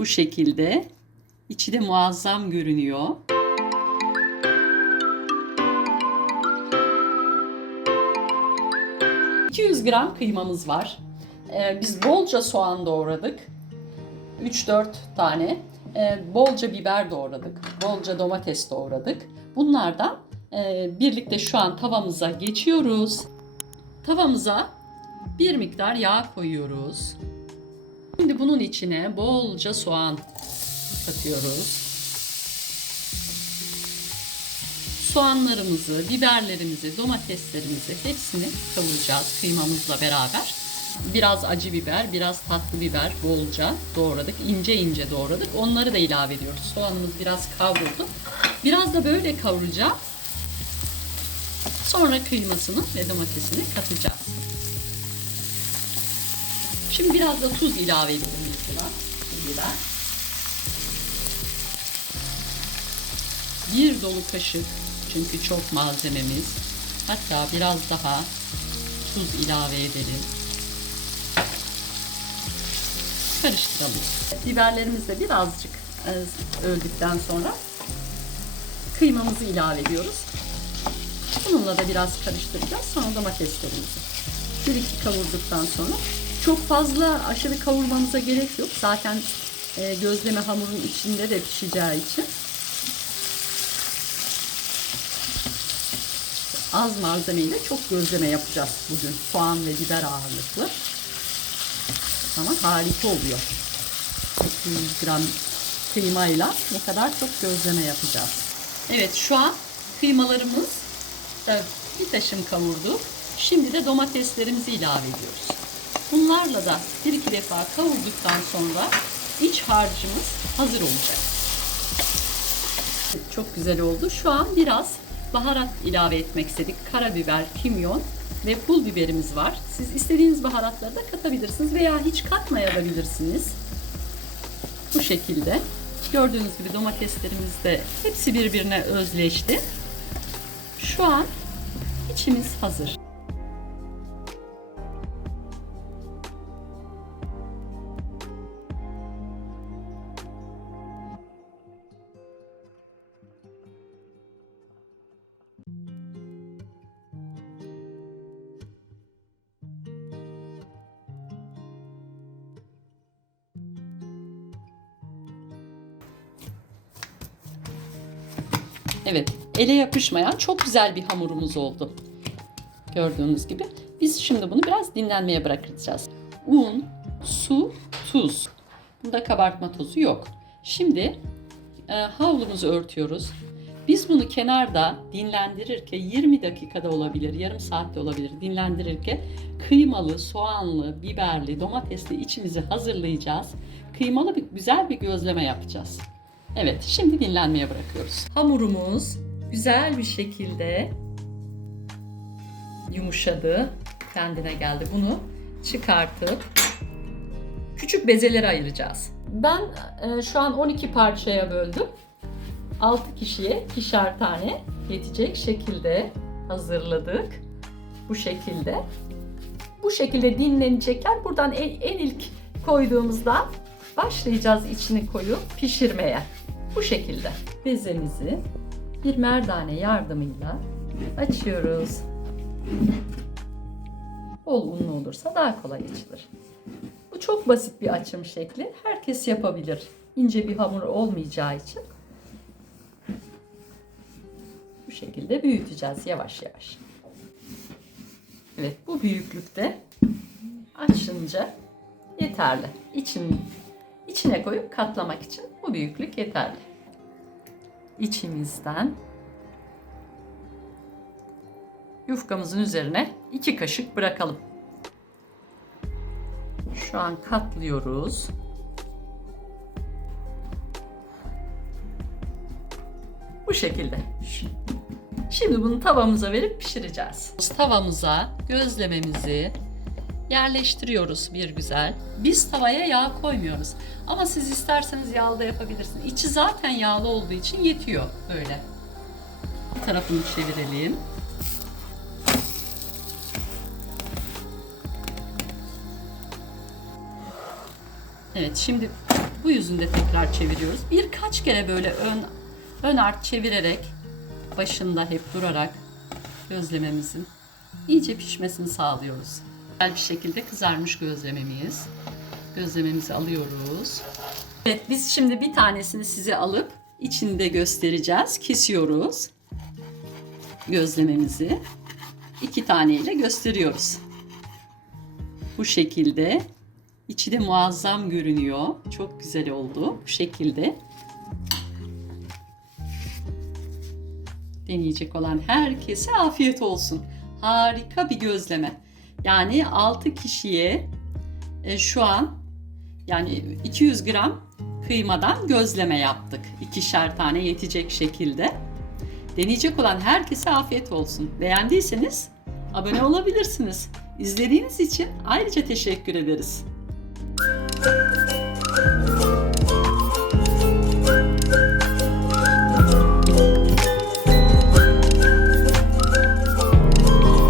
Bu şekilde. İçi de muazzam görünüyor. ...200 gram kıymamız var. Ee, biz bolca soğan doğradık. 3-4 tane. Ee, bolca biber doğradık. Bolca domates doğradık. Bunlardan e, birlikte şu an tavamıza geçiyoruz. Tavamıza bir miktar yağ koyuyoruz. Şimdi bunun içine bolca soğan katıyoruz. Soğanlarımızı, biberlerimizi, domateslerimizi hepsini kavuracağız kıymamızla beraber. Biraz acı biber, biraz tatlı biber bolca doğradık. ince ince doğradık. Onları da ilave ediyoruz. Soğanımız biraz kavruldu. Biraz da böyle kavuracağım. Sonra kıymasını ve domatesini katacağız. Şimdi biraz da tuz ilave edelim mesela. Tuz biber. Bir dolu kaşık çünkü çok malzememiz. Hatta biraz daha tuz ilave edelim. Karıştıralım. Biberlerimiz de birazcık e, öldükten sonra kıymamızı ilave ediyoruz. Bununla da biraz karıştıracağız. Sonra domateslerimizi. Bir iki kavurduktan sonra çok fazla aşırı kavurmanıza gerek yok. Zaten e, gözleme hamurun içinde de pişeceği için. Az malzemeyle çok gözleme yapacağız bugün. Soğan ve biber ağırlıklı. Ama harika oluyor. 200 gram kıymayla ne kadar çok gözleme yapacağız. Evet şu an kıymalarımız bir taşım kavurdu. Şimdi de domateslerimizi ilave ediyoruz. Bunlarla da bir iki defa kavurduktan sonra iç harcımız hazır olacak. Çok güzel oldu. Şu an biraz baharat ilave etmek istedik. Karabiber, kimyon ve pul biberimiz var. Siz istediğiniz baharatları da katabilirsiniz veya hiç katmayabilirsiniz. Bu şekilde. Gördüğünüz gibi domateslerimiz de hepsi birbirine özleşti. Şu an içimiz hazır. Evet, ele yapışmayan çok güzel bir hamurumuz oldu. Gördüğünüz gibi. Biz şimdi bunu biraz dinlenmeye bırakacağız. Un, su, tuz. Bunda kabartma tozu yok. Şimdi e, havlumuzu örtüyoruz. Biz bunu kenarda dinlendirirken 20 dakikada olabilir, yarım saatte olabilir dinlendirirken kıymalı, soğanlı, biberli, domatesli içimizi hazırlayacağız. Kıymalı bir güzel bir gözleme yapacağız. Evet, şimdi dinlenmeye bırakıyoruz. Hamurumuz güzel bir şekilde yumuşadı, kendine geldi. Bunu çıkartıp küçük bezelere ayıracağız. Ben e, şu an 12 parçaya böldüm. 6 kişiye ikişer tane yetecek şekilde hazırladık. Bu şekilde. Bu şekilde dinlenecekler. Buradan en, en ilk koyduğumuzda başlayacağız içini koyup pişirmeye. Bu şekilde. Bezemizi bir merdane yardımıyla açıyoruz. Bol unlu olursa daha kolay açılır. Bu çok basit bir açım şekli. Herkes yapabilir. İnce bir hamur olmayacağı için. Bu şekilde büyüteceğiz yavaş yavaş. Evet bu büyüklükte açınca yeterli. İçin, içine koyup katlamak için bu büyüklük yeterli. İçimizden yufkamızın üzerine iki kaşık bırakalım. Şu an katlıyoruz. Bu şekilde. Şimdi bunu tavamıza verip pişireceğiz. Tavamıza gözlememizi yerleştiriyoruz bir güzel. Biz tavaya yağ koymuyoruz. Ama siz isterseniz yağlı da yapabilirsiniz. İçi zaten yağlı olduğu için yetiyor böyle. Bir tarafını çevirelim. Evet şimdi Bu yüzünde tekrar çeviriyoruz. Birkaç kere böyle ön ön art çevirerek başında hep durarak gözlememizin iyice pişmesini sağlıyoruz. Güzel bir şekilde kızarmış gözlememiz. Gözlememizi alıyoruz. Evet biz şimdi bir tanesini size alıp içinde göstereceğiz. Kesiyoruz gözlememizi. İki taneyle gösteriyoruz. Bu şekilde. İçi de muazzam görünüyor. Çok güzel oldu. Bu şekilde. Deneyecek olan herkese afiyet olsun. Harika bir gözleme. Yani 6 kişiye e, şu an yani 200 gram kıymadan gözleme yaptık. İkişer tane yetecek şekilde. Deneyecek olan herkese afiyet olsun. Beğendiyseniz abone olabilirsiniz. İzlediğiniz için ayrıca teşekkür ederiz.